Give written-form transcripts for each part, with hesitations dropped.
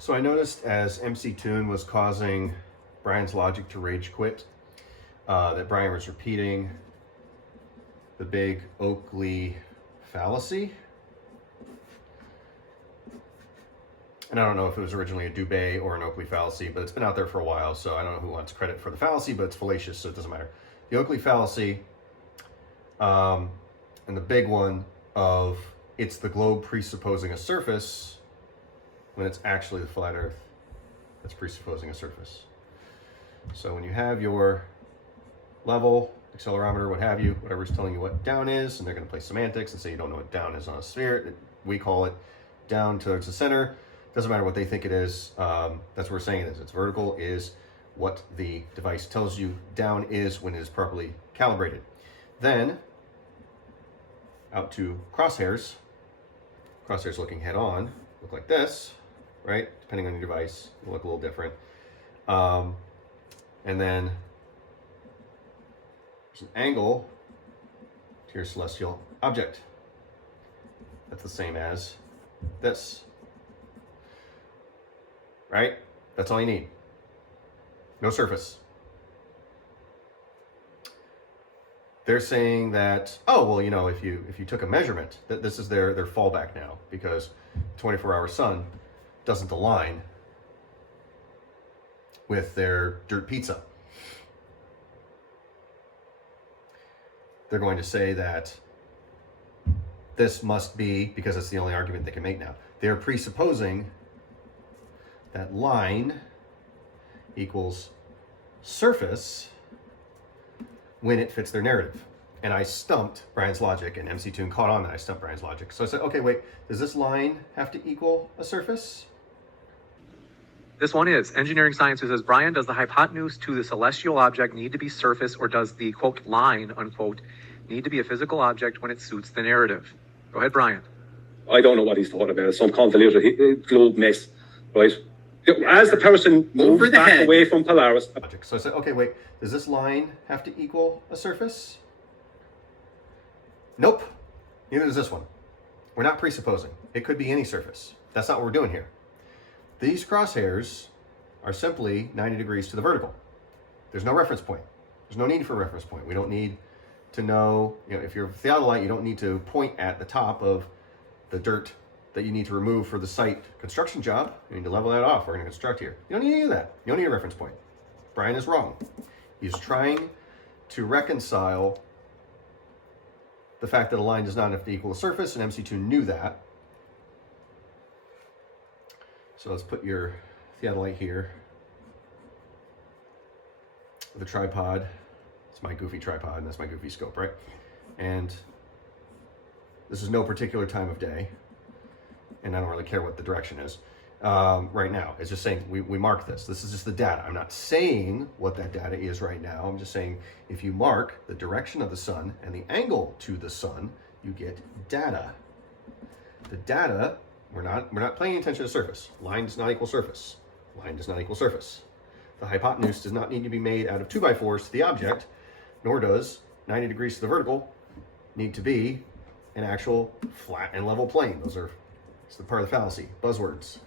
So I noticed as MCToon was causing Brian's logic to rage quit, that Brian was repeating the big Oakley fallacy. And I don't know if it was originally a Dubay or an Oakley fallacy, but it's been out there for a while, so I don't know who wants credit for the fallacy, but it's fallacious, so it doesn't matter. The Oakley fallacy, and the big one of it's the globe presupposing a surface when it's actually the flat Earth that's presupposing a surface. So when you have your level, accelerometer, what have you, whatever's telling you what down is, and they're going to play semantics and say you don't know what down is on a sphere, we call it down towards the center. Doesn't matter what they think it is. That's what we're saying it is. It's vertical is what the device tells you. Down is when it is properly calibrated. Then out to crosshairs. Crosshairs looking head on look like this, right? Depending on your device, it'll look a little different. And then there's an angle to your celestial object. That's the same as this. Right? That's all you need. No surface. They're saying that, oh, well, you know, if you took a measurement, that this is their fallback now, because 24-hour sun doesn't align with their dirt pizza. They're going to say that this must be, because it's the only argument they can make now, they're presupposing that line equals surface when it fits their narrative. And I stumped Brian's logic, and MCToon caught on that I stumped Brian's logic. So I said, okay, wait, does this line have to equal a surface? This one is engineering science, who says, Brian, does the hypotenuse to the celestial object need to be surface, or does the, quote, line, unquote, need to be a physical object when it suits the narrative? Go ahead, Brian. I don't know what he's thought about. Some convoluted globe mess, right? As the person moves back away from Polaris. So I said, okay, wait, does this line have to equal a surface? Nope. Neither does this one. We're not presupposing. It could be any surface. That's not what we're doing here. These crosshairs are simply 90 degrees to the vertical. There's no reference point. There's no need for a reference point. We don't need to know, if you're a theodolite, you don't need to point at the top of the dirt that you need to remove for the site construction job. You need to level that off. We're going to construct here. You don't need any of that. You don't need a reference point. Brian is wrong. He's trying to reconcile the fact that a line does not have to equal a surface, and MCToon knew that. So let's put your theodolite here with a tripod. It's my goofy tripod, and that's my goofy scope, right? And this is no particular time of day, and I don't really care what the direction is right now. It's just saying we mark this. This is just the data. I'm not saying what that data is right now. I'm just saying if you mark the direction of the sun and the angle to the sun, you get data. The data, we're not paying attention to surface. Line does not equal surface. Line does not equal surface. The hypotenuse does not need to be made out of 2x4s to the object, nor does 90 degrees to the vertical need to be an actual flat and level plane. It's the part of the fallacy. Buzzwords.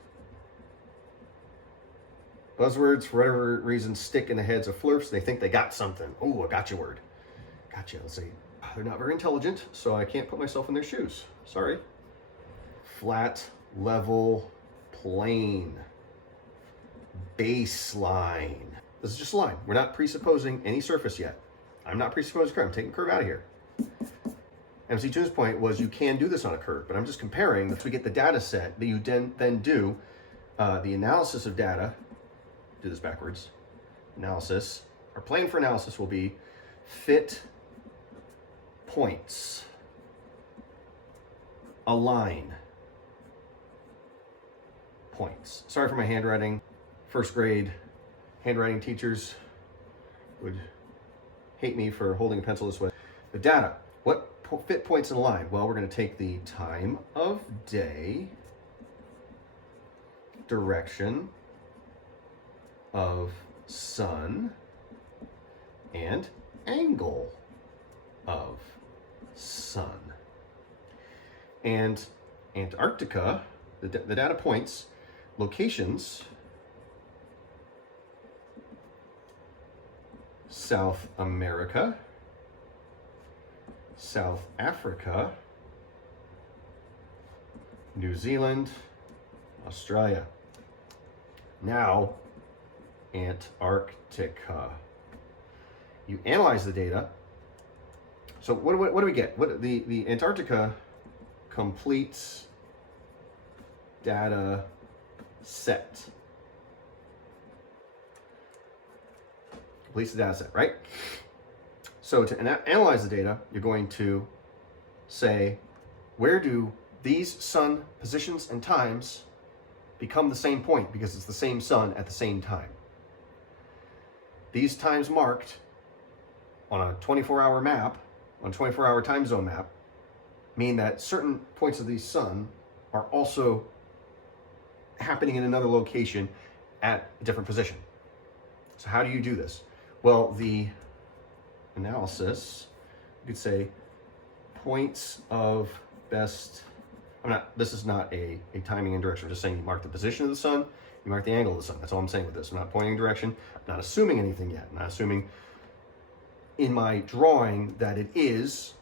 Buzzwords, for whatever reason, stick in the heads of flirts. They think they got something. Oh, a gotcha word. Gotcha. Let's see. They're not very intelligent, so I can't put myself in their shoes. Sorry. Flat, level, plane. Baseline. This is just a line. We're not presupposing any surface yet. I'm not presupposing curve. I'm taking curve out of here. MCToon's point was you can do this on a curve, but I'm just comparing that we get the data set that you then do the analysis of data. Do this backwards. Analysis. Our plan for analysis will be fit points. Align points. Sorry for my handwriting. First grade handwriting teachers would hate me for holding a pencil this way. The data. What fit points in a line? Well, we're going to take the time of day, direction of sun, and angle of sun. And Antarctica, the data points locations, South America, South Africa, New Zealand, Australia. Now, Antarctica. You analyze the data. So what do we get? What the Antarctica completes data set. Completes the data set, right? So to analyze the data, you're going to say, where do these sun positions and times become the same point because it's the same sun at the same time? These times marked on a 24-hour map, on a 24-hour time zone map, mean that certain points of the sun are also happening in another location at a different position. So how do you do this? Well, the analysis, you could say points of best, this is not a timing and direction. I'm just saying you mark the position of the sun, you mark the angle of the sun. That's all I'm saying with this. I'm not pointing direction, I'm not assuming anything yet. I'm not assuming in my drawing that it is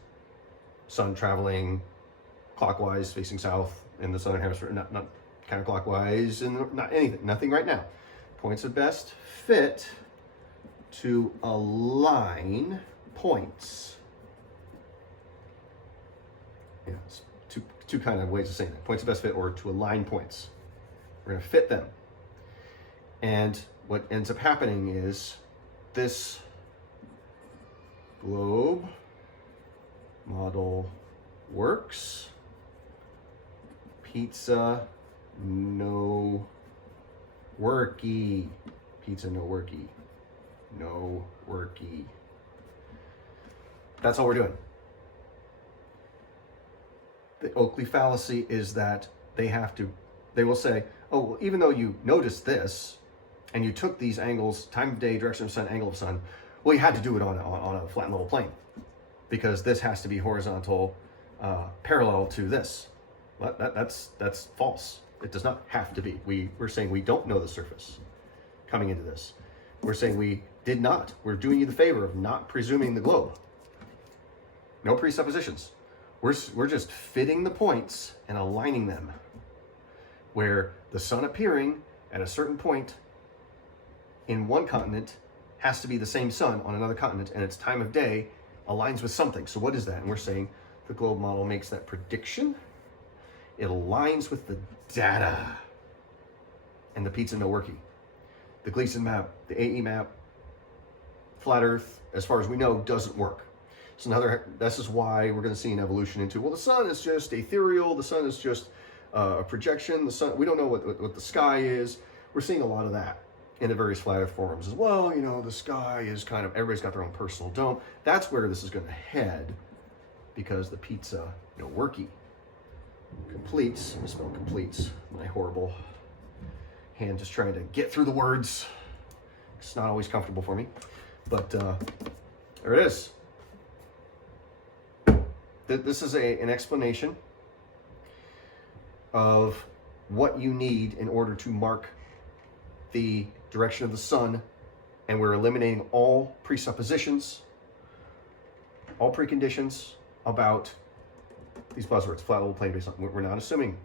sun traveling clockwise facing south in the southern hemisphere, not counterclockwise, and not anything, nothing right now. Points of best fit to align points. Yeah, it's two kind of ways of saying that. Points of best fit or to align points. We're going to fit them. And what ends up happening is this globe model works. Pizza no worky. Pizza no worky. No worky. That's all we're doing. The Oakley fallacy is that they will say, oh, well, even though you noticed this and you took these angles, time of day, direction of sun, angle of sun, well, you had to do it on a flat and level plane because this has to be horizontal, parallel to this. Well, that's false. It does not have to be. We're saying we don't know the surface coming into this. We're saying we did not. We're doing you the favor of not presuming the globe. No presuppositions. We're just fitting the points and aligning them where the sun appearing at a certain point in one continent has to be the same sun on another continent, and its time of day aligns with something. So what is that? And we're saying the globe model makes that prediction. It aligns with the data and the pizza no worky. The Gleason map, the AE map, flat Earth, as far as we know, doesn't work. So this is why we're going to see an evolution into, well, the sun is just ethereal, the sun is just a projection, the sun, we don't know what the sky is. We're seeing a lot of that in the various flat Earth forums as well. You know, the sky is kind of, everybody's got their own personal dome. That's where this is going to head because the pizza no worky completes, I misspelled completes, my horrible hand just trying to get through the words. It's not always comfortable for me, but there it is. This is an explanation of what you need in order to mark the direction of the sun, and we're eliminating all presuppositions, all preconditions about these buzzwords, flat level plane based on. We're not assuming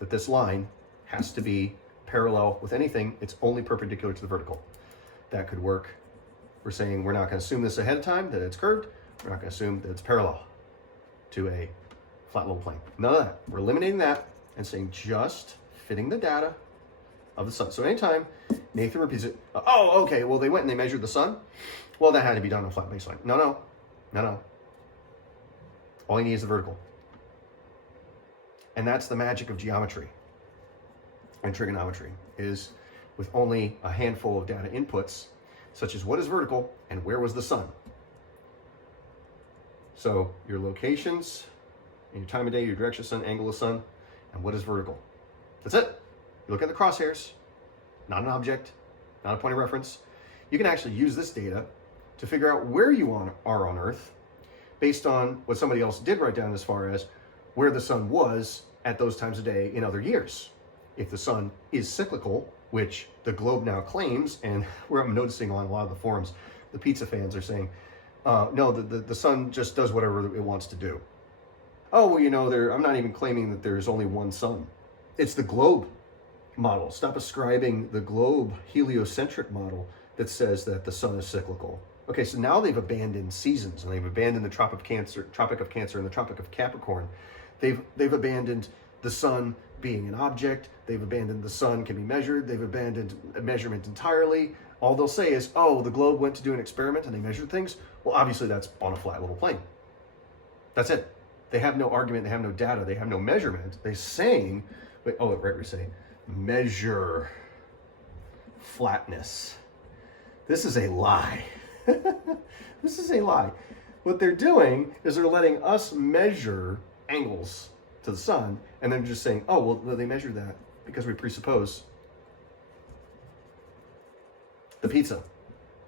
that this line has to be parallel with anything. It's only perpendicular to the vertical. That could work. We're saying we're not going to assume this ahead of time, that it's curved. We're not going to assume that it's parallel to a flat level plane. None of that. We're eliminating that and saying just fitting the data of the sun. So anytime Nathan repeats it, oh, okay, well, they went and they measured the sun. Well, that had to be done on a flat baseline. No. All you need is the vertical. And that's the magic of geometry and trigonometry, is with only a handful of data inputs, such as what is vertical and where was the sun. So your locations, and your time of day, your direction of sun, angle of sun, and what is vertical. That's it. You look at the crosshairs, not an object, not a point of reference. You can actually use this data to figure out where you are on Earth based on what somebody else did write down as far as where the sun was at those times of day in other years. if the sun is cyclical, which the globe now claims, and where I'm noticing on a lot of the forums, the pizza fans are saying, no, the sun just does whatever it wants to do. Oh, well, you know, I'm not even claiming that there's only one sun. It's the globe model. Stop ascribing the globe heliocentric model that says that the sun is cyclical. Okay, so now they've abandoned seasons, and they've abandoned the Tropic of Cancer and the Tropic of Capricorn. They've abandoned the sun being an object. They've abandoned the sun can be measured. They've abandoned measurement entirely. All they'll say is, oh, the globe went to do an experiment and they measured things. Well, obviously that's on a flat, level plane. That's it. They have no argument. They have no data. They have no measurement. They're saying, we're saying measure flatness. This is a lie. This is a lie. What they're doing is they're letting us measure angles to the sun, and then just saying, oh, well, they measured that because we presuppose the pizza.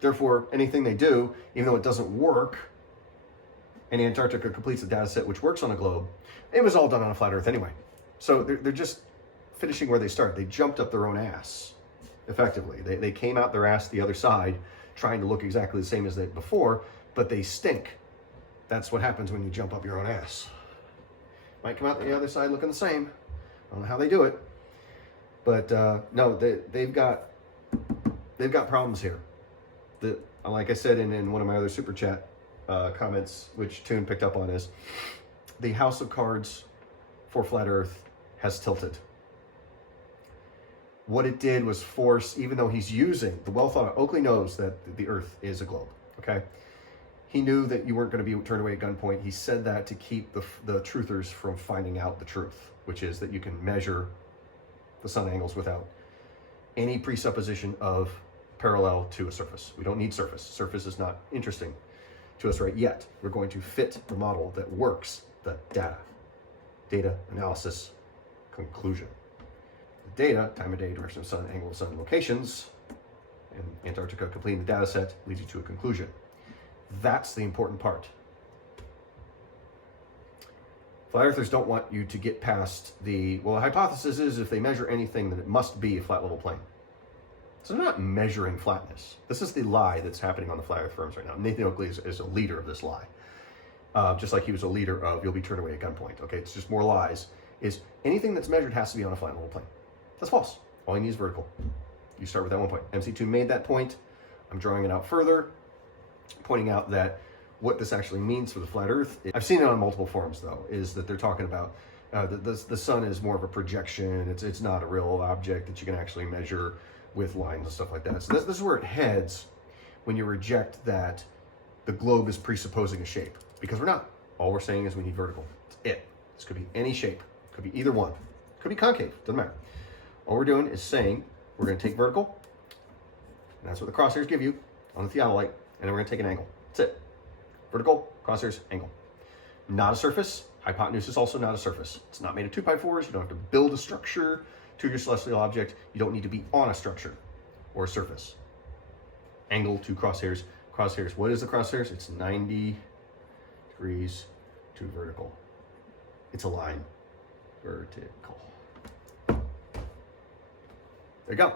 Therefore, anything they do, even though it doesn't work, and Antarctica completes a data set which works on a globe, it was all done on a flat Earth anyway. So they're just finishing where they started. They jumped up their own ass, effectively. They came out their ass the other side, trying to look exactly the same as they did before, but they stink. That's what happens when you jump up your own ass. Might come out the other side looking the same. I don't know how they do it, but no, they've got problems here. Like I said in one of my other super chat comments, which Toon picked up on, is the house of cards for flat Earth has tilted. What it did was force, even though he's using the well thought out, Oakley knows that the Earth is a globe, okay? He knew that you weren't going to be turned away at gunpoint. He said that to keep the truthers from finding out the truth, which is that you can measure the sun angles without any presupposition of parallel to a surface. We don't need surface. Surface is not interesting to us right yet. We're going to fit the model that works, the data analysis conclusion. The data, time of day, direction of sun, angle of sun, locations, and Antarctica completing the data set leads you to a conclusion. That's the important part. Flat earthers don't want you to get past the hypothesis is if they measure anything, then it must be a flat level plane. So they're not measuring flatness. This is the lie that's happening on the flat earth firms right now. Nathan Oakley is a leader of this lie. Just like he was a leader of you'll be turned away at gunpoint. Okay, it's just more lies. Is anything that's measured has to be on a flat level plane. That's false. All you need is vertical. You start with that one point. MCToon made that point. I'm drawing it out further, pointing out that what this actually means for the flat earth. I've seen it on multiple forums though, is that they're talking about the sun is more of a projection. It's not a real object that you can actually measure with lines and stuff like that. So this is where it heads when you reject that the globe is presupposing a shape, because we're not. All we're saying is we need vertical. It's it. This could be any shape. Could be either one. Could be concave. Doesn't matter. All we're doing is saying we're going to take vertical, and that's what the crosshairs give you on the theodolite, and then we're going to take an angle. That's it. Vertical, crosshairs, angle. Not a surface. Hypotenuse is also not a surface. It's not made of 2x4s. You don't have to build a structure to your celestial object. You don't need to be on a structure or a surface. Angle to crosshairs. Crosshairs. What is the crosshairs? It's 90 degrees to vertical. It's a line. Vertical. There you go.